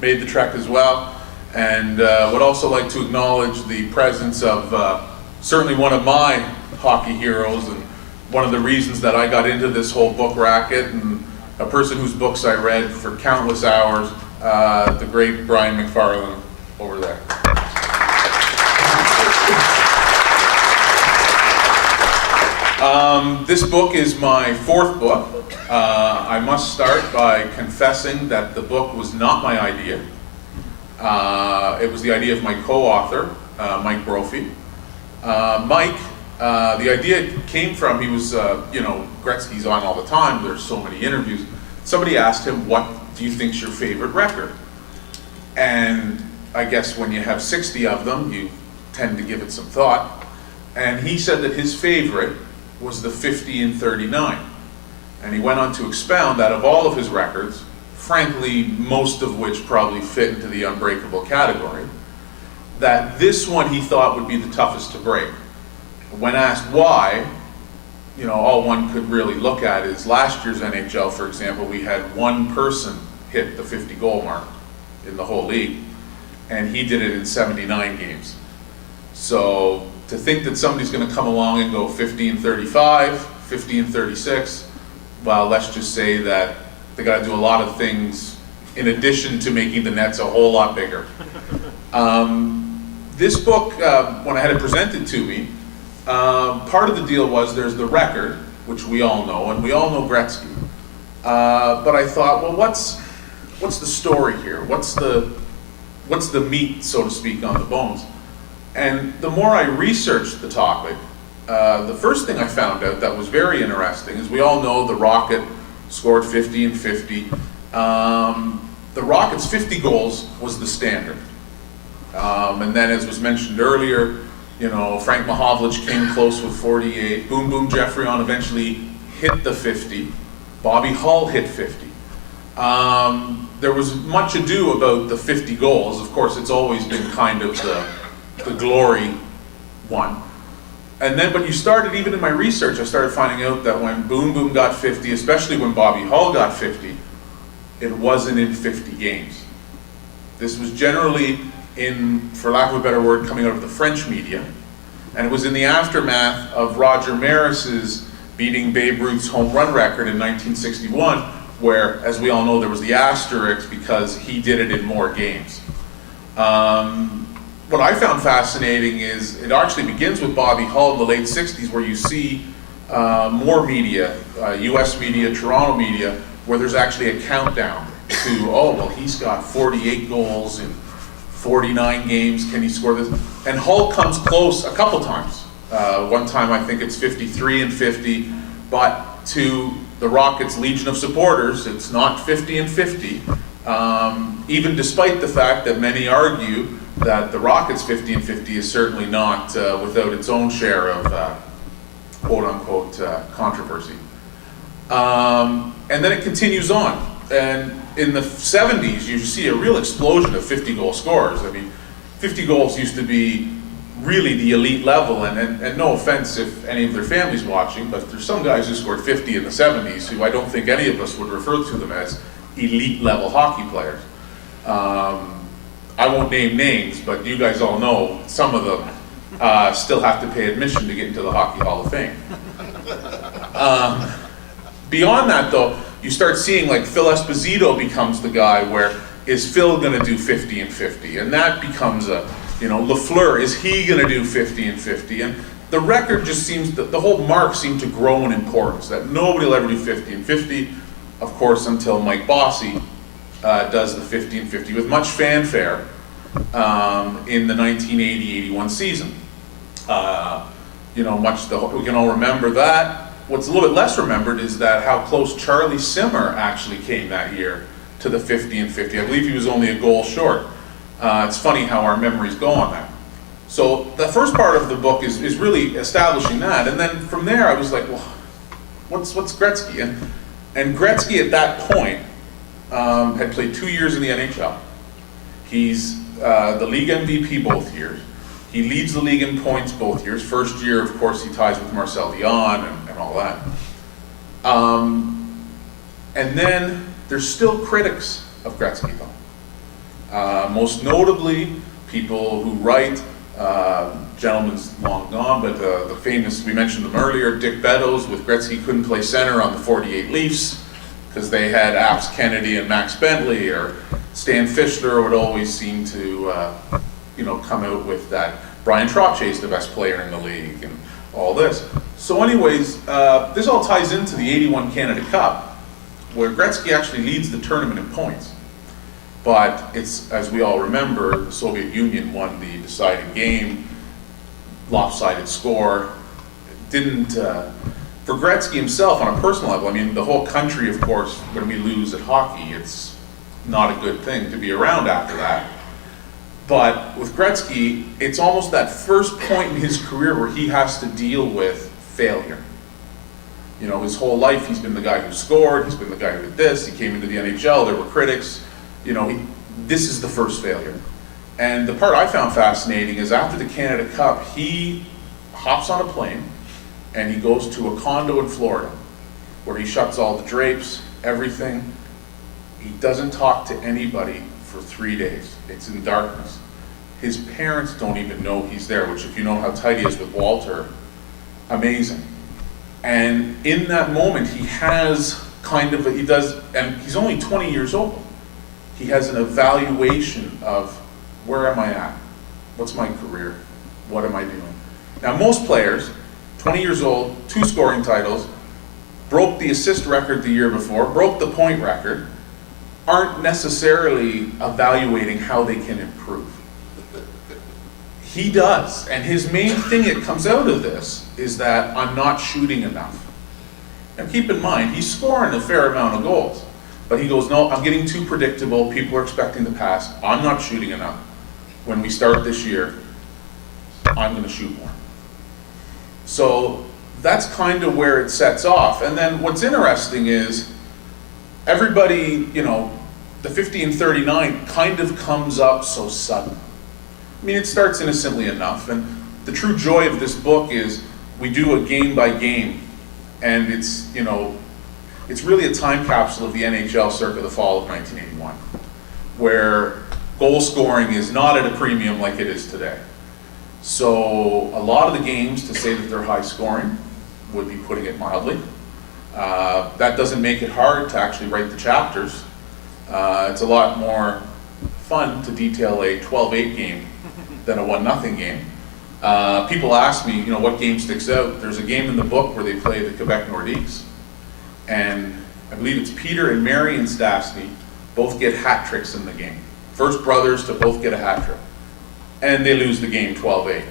made the trek as well, and would also like to acknowledge the presence of certainly one of my hockey heroes, and one of the reasons that I got into this whole book racket, and a person whose books I read for countless hours, the great Brian McFarlane over there. This book is my fourth book. I must start by confessing that the book was not my idea. It was the idea of my co-author, Mike Brophy. Mike, the idea came from, he was, Gretzky's on all the time, there's so many interviews. Somebody asked him, what do you think's your favorite record? And I guess when you have 60 of them, you tend to give it some thought. And he said that his favorite was the 50 and 39. And he went on to expound that of all of his records, frankly, most of which probably fit into the Unbreakable category, that this one he thought would be the toughest to break. When asked why, all one could really look at is last year's NHL, for example, we had one person hit the 50 goal mark in the whole league, and he did it in 79 games. So to think that somebody's going to come along and go 50 and 35, 50 and 36, well, let's just say that they got to do a lot of things in addition to making the nets a whole lot bigger. This book, when I had it presented to me, part of the deal was there's the record, which we all know, and we all know Gretzky. But I thought, well, what's the story here? What's the meat, so to speak, on the bones? And the more I researched the topic, the first thing I found out that was very interesting is we all know the Rocket scored 50 and 50. The Rocket's 50 goals was the standard. And then, as was mentioned earlier, Frank Mahovlich came close with 48. Boom Boom Geoffrion eventually hit the 50. Bobby Hull hit 50. There was much ado about the 50 goals. Of course, it's always been kind of the glory one. And then, but you started, even in my research, I started finding out that when Boom Boom got 50, especially when Bobby Hull got 50, it wasn't in 50 games. This was generally in, for lack of a better word, coming out of the French media. And it was in the aftermath of Roger Maris's beating Babe Ruth's home run record in 1961, where, as we all know, there was the asterisk because he did it in more games. What I found fascinating is it actually begins with Bobby Hull in the late 60s, where you see more media, US media, Toronto media, where there's actually a countdown to, oh, well, he's got 48 goals in 49 games, can he score this? And Hull comes close a couple times. One time I think it's 53 and 50, but to the Rockets' legion of supporters, it's not 50 and 50, even despite the fact that many argue that the Rockets' 50 and 50 is certainly not without its own share of quote-unquote controversy. And then it continues on. And in the 70s, you see a real explosion of 50-goal scorers. I mean, 50 goals used to be really the elite level, and no offense if any of their family's watching, but there's some guys who scored 50 in the 70s who I don't think any of us would refer to them as elite level hockey players. I won't name names, but you guys all know some of them still have to pay admission to get into the Hockey Hall of Fame. Beyond that, though, you start seeing like Phil Esposito becomes the guy where, is Phil going to do 50 and 50? And that becomes a, Lafleur, is he going to do 50 and 50? And the record just seems, the whole mark seemed to grow in importance, that nobody will ever do 50 and 50, of course, until Mike Brophy does the 50 and 50 with much fanfare in the 1980-81 season. We can all remember that. What's a little bit less remembered is that how close Charlie Simmer actually came that year to the 50 and 50. I believe he was only a goal short. It's funny how our memories go on that. So the first part of the book is really establishing that, and then from there I was like, well, what's Gretzky? And Gretzky at that point had played 2 years in the NHL. He's the league MVP both years. He leads the league in points both years. First year, of course, he ties with Marcel Dionne and all that. And then there's still critics of Gretzky, though. Most notably, people who write, gentleman's long gone, but the famous, we mentioned them earlier, Dick Beddoes with Gretzky couldn't play center on the 48 Leafs because they had Apps Kennedy and Max Bentley, or Stan Fischler would always seem to come out with that Brian Trottier the best player in the league and all this. So anyways, this all ties into the 81 Canada Cup, where Gretzky actually leads the tournament in points. But it's, as we all remember, the Soviet Union won the deciding game, lopsided score. Didn't, for Gretzky himself on a personal level, I mean, the whole country, of course, when we lose at hockey, it's not a good thing to be around after that. But with Gretzky, it's almost that first point in his career where he has to deal with failure. You know, his whole life he's been the guy who scored, he's been the guy who did this, he came into the NHL, there were critics. You know, this is the first failure. And the part I found fascinating is after the Canada Cup, he hops on a plane and he goes to a condo in Florida where he shuts all the drapes, everything. He doesn't talk to anybody for 3 days. It's in darkness. His parents don't even know he's there, which, if you know how tight he is with Walter, amazing. And in that moment, he has and he's only 20 years old. He has an evaluation of, where am I at? What's my career? What am I doing? Now, most players, 20 years old, 2 scoring titles, broke the assist record the year before, broke the point record, aren't necessarily evaluating how they can improve. He does, and his main thing that comes out of this is that I'm not shooting enough. Now keep in mind, he's scoring a fair amount of goals, but he goes, no, I'm getting too predictable, people are expecting the pass, I'm not shooting enough. When we start this year, I'm gonna shoot more. So that's kind of where it sets off. And then what's interesting is, everybody, you know, the 50 and 39 kind of comes up so sudden. I mean, it starts innocently enough, and the true joy of this book is we do a game by game, and it's, you know, it's really a time capsule of the NHL circa the fall of 1981, where goal scoring is not at a premium like it is today. So a lot of the games, to say that they're high scoring, would be putting it mildly. That doesn't make it hard to actually write the chapters. It's a lot more fun to detail a 12-8 game than a 1-0 game. People ask me, you know, what game sticks out. There's a game in the book where they play the Quebec Nordiques, and I believe it's Peter and Marion Stastny both get hat tricks in the game. First brothers to both get a hat trick, and they lose the game 12-8.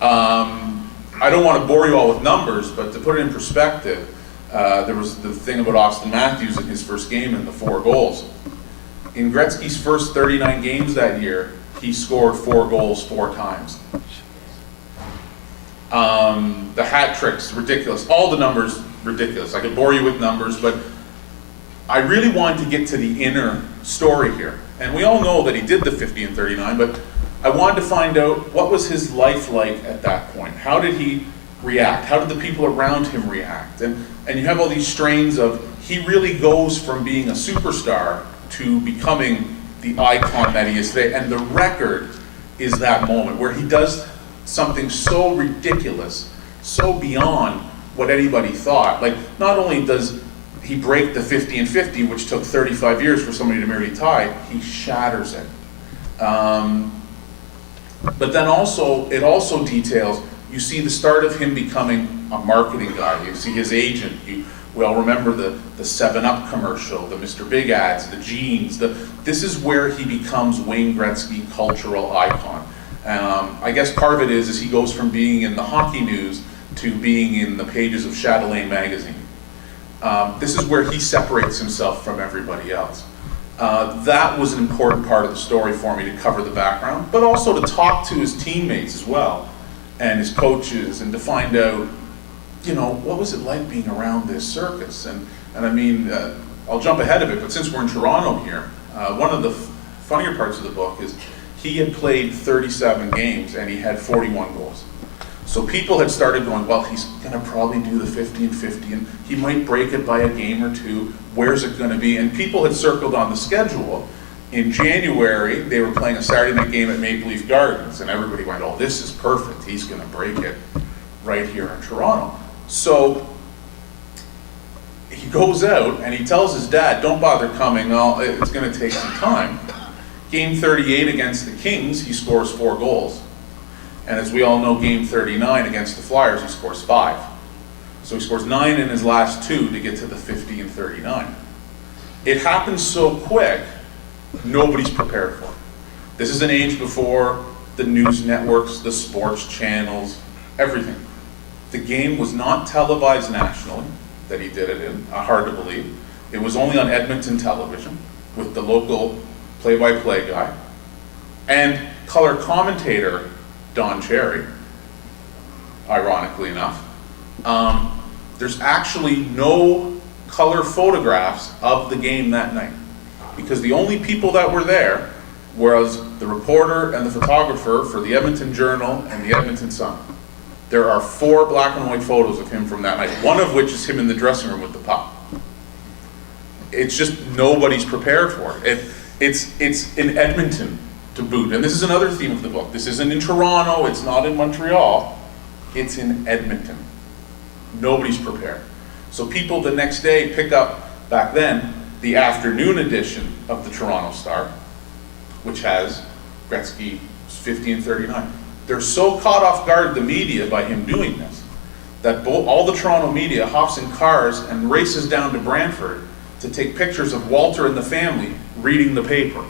I don't want to bore you all with numbers, but to put it in perspective, there was the thing about Austin Matthews in his first game and the 4 goals. In Gretzky's first 39 games that year, he scored 4 goals 4 times. The hat tricks, ridiculous. All the numbers, ridiculous. I could bore you with numbers, but I really wanted to get to the inner story here. And we all know that he did the 50 and 39, but I wanted to find out, what was his life like at that point? How did he react? How did the people around him react? And you have all these strains of, he really goes from being a superstar to becoming the icon that he is today. And the record is that moment where he does something so ridiculous, so beyond what anybody thought. Like, not only does he break the 50 and 50, which took 35 years for somebody to merely tie, he shatters it. But then also, it also details, you see the start of him becoming a marketing guy. You see his agent. We all remember the 7-Up commercial, the Mr. Big ads, the jeans. This is where he becomes Wayne Gretzky, cultural icon. I guess part of it is he goes from being in the hockey news to being in the pages of Chatelaine magazine. This is where he separates himself from everybody else. That was an important part of the story for me, to cover the background, but also to talk to his teammates as well, and his coaches, and to find out, you know, what was it like being around this circus? And I mean, I'll jump ahead of it, but since we're in Toronto here, one of the funnier parts of the book is he had played 37 games and he had 41 goals. So people had started going, well, he's gonna probably do the 50 and 50, and he might break it by a game or two. Where's it gonna be? And people had circled on the schedule. In January, they were playing a Saturday night game at Maple Leaf Gardens, and everybody went, oh, this is perfect. He's gonna break it right here in Toronto. So he goes out and he tells his dad, don't bother coming, it's gonna take some time. Game 38 against the Kings, he scores 4 goals. And as we all know, game 39 against the Flyers, he scores 5. So he scores 9 in his last 2 to get to the 50 and 39. It happens so quick, nobody's prepared for it. This is an age before the news networks, the sports channels, everything. The game was not televised nationally, that he did it in, hard to believe. It was only on Edmonton television with the local play-by-play guy. And color commentator, Don Cherry, ironically enough. There's actually no color photographs of the game that night, because the only people that were there was the reporter and the photographer for the Edmonton Journal and the Edmonton Sun. There are 4 black and white photos of him from that night, one of which is him in the dressing room with the puck. It's just nobody's prepared for it. It's in Edmonton to boot. And this is another theme of the book. This isn't in Toronto, it's not in Montreal, it's in Edmonton. Nobody's prepared. So people the next day pick up, back then, the afternoon edition of the Toronto Star, which has Gretzky 50 and 39. They're so caught off guard, the media, by him doing this, that all the Toronto media hops in cars and races down to Brantford to take pictures of Walter and the family reading the paper.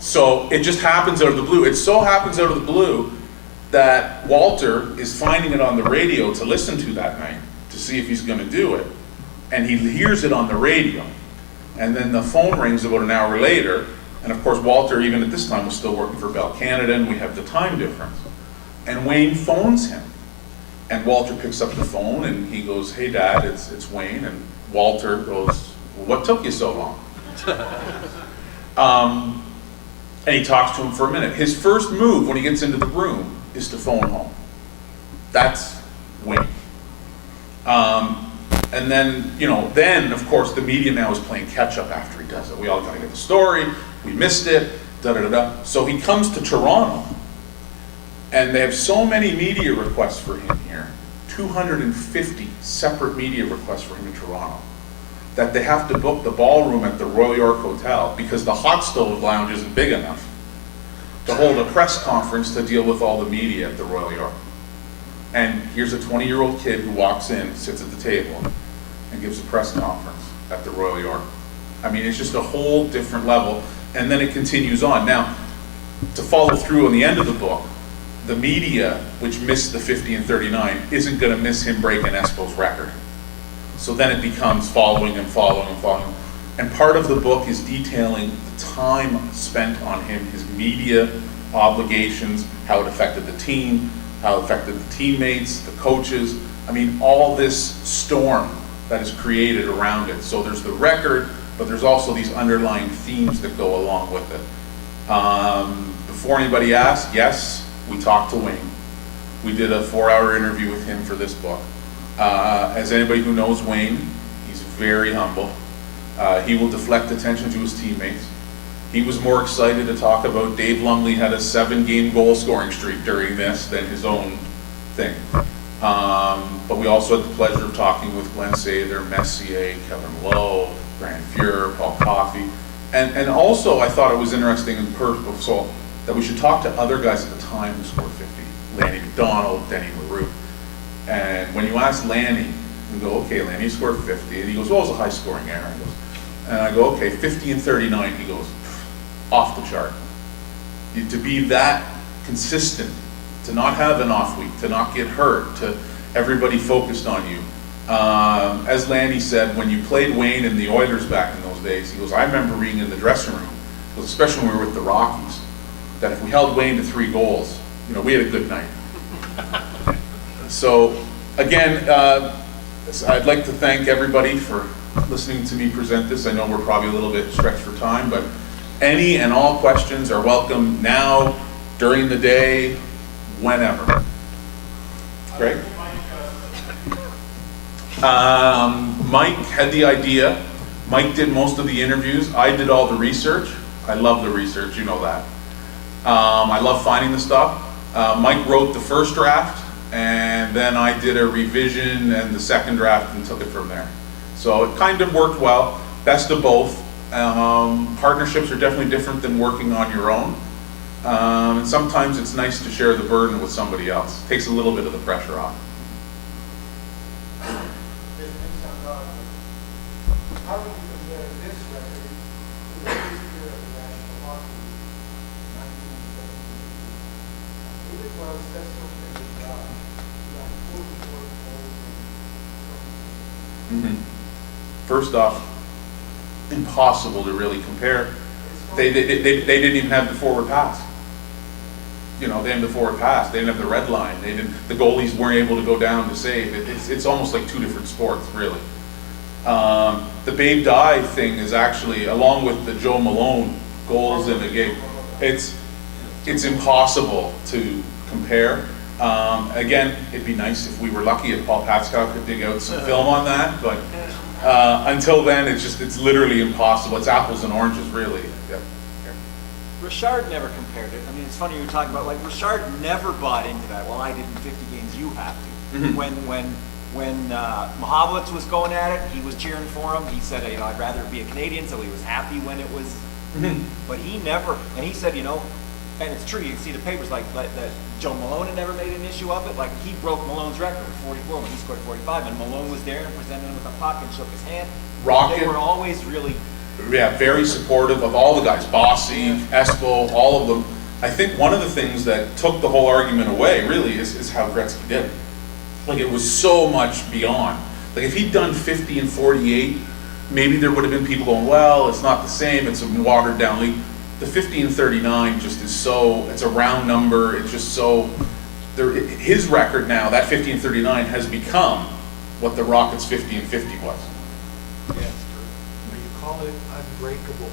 So it just happens out of the blue. It so happens out of the blue that Walter is finding it on the radio to listen to that night to see if he's going to do it. And he hears it on the radio. And then the phone rings about an hour later. And of course, Walter, even at this time, was still working for Bell Canada, and we have the time difference. And Wayne phones him. And Walter picks up the phone and he goes, hey Dad, it's Wayne. And Walter goes, well, what took you so long? And he talks to him for a minute. His first move when he gets into the room is to phone home. That's Wayne. And then, then of course the media now is playing catch up after he does it. We all gotta get the story, we missed it, da-da-da-da. So he comes to Toronto, and they have so many media requests for him here, 250 separate media requests for him in Toronto, that they have to book the ballroom at the Royal York Hotel because the hot stove lounge isn't big enough to hold a press conference to deal with all the media at the Royal York. And here's a 20-year-old kid who walks in, sits at the table, and gives a press conference at the Royal York. I mean, it's just a whole different level, and then it continues on. Now, to follow through on the end of the book, the media, which missed the 50 and 39, isn't going to miss him breaking Espo's record. So then it becomes following and following and following. And part of the book is detailing the time spent on him, his media obligations, how it affected the team, how it affected the teammates, the coaches. I mean, all this storm that is created around it. So there's the record, but there's also these underlying themes that go along with it. Before anybody asks, yes, we talked to Wayne. We did a 4-hour interview with him for this book. As anybody who knows Wayne, he's very humble. He will deflect attention to his teammates. He was more excited to talk about Dave Lumley had a 7-game goal scoring streak during this than his own thing. But we also had the pleasure of talking with Glenn Sather, Messier, Kevin Lowe, Grant Fuhrer, Paul Coffey. And also I thought it was interesting in purpose that we should talk to other guys at the time who scored 50. Lanny McDonald, Denny LaRue. And when you ask Lanny, you go, okay, Lanny scored 50. And he goes, well, it was a high scoring era. And I go, okay, 50 and 39. He goes, off the chart. To be that consistent, to not have an off week, to not get hurt, to everybody focused on you. As Lanny said, when you played Wayne and the Oilers back in those days, he goes, I remember being in the dressing room, especially when we were with the Rockies, that if we held Wayne to 3 goals, we had a good night. So again, I'd like to thank everybody for listening to me present this. I know we're probably a little bit stretched for time, but any and all questions are welcome now during the day, whenever. Great. Mike had the idea. Mike did most of the interviews. I did all the research. I love the research, you know that. I love finding the stuff. Mike wrote the first draft, and then I did a revision and the second draft and took it from there. So it kind of worked well. Best of both. Partnerships are definitely different than working on your own. And sometimes it's nice to share the burden with somebody else. Takes a little bit of the pressure off. How would you compare this record to the history of the National Hockey League, 1978? It was successful in the job. You got 44 goals. First off, impossible to really compare. They didn't even have the forward pass. You know, they had the forward pass. They didn't have the red line. The goalies weren't able to go down to save. It's almost like two different sports, really. The Babe Die thing is actually, along with the Joe Malone goals in the game, it's impossible to compare. Again, it'd be nice if we were lucky if Paul Pascal could dig out some film on that, but until then, it's literally impossible. It's apples and oranges, really. Yep. Richard never compared it. I mean, it's funny you were talking about, like, Richard never bought into that. Well, I did in 50 games, you have to. When Mahovlich was going at it, he was cheering for him. He said, you know, I'd rather be a Canadian, so he was happy when it was. But he never, and he said, you know, and it's true, you can see the papers like that Joe Malone had never made an issue of it. Like, he broke Malone's record with 44 when he scored 45, and Malone was there and presented him with a puck and shook his hand. Rocket. They were always really... Yeah, very supportive of all the guys, Bossy, Espo, all of them. I think one of the things that took the whole argument away, really, is how Gretzky did it. Like, it was so much beyond. Like, if he'd done 50 and 48, maybe there would have been people going, well, it's not the same, it's a watered down league. The 50 and 39 just is so, it's a round number, it's just so, his record now, that 50 and 39, has become what the Rockets' 50 and 50 was. You call it unbreakable.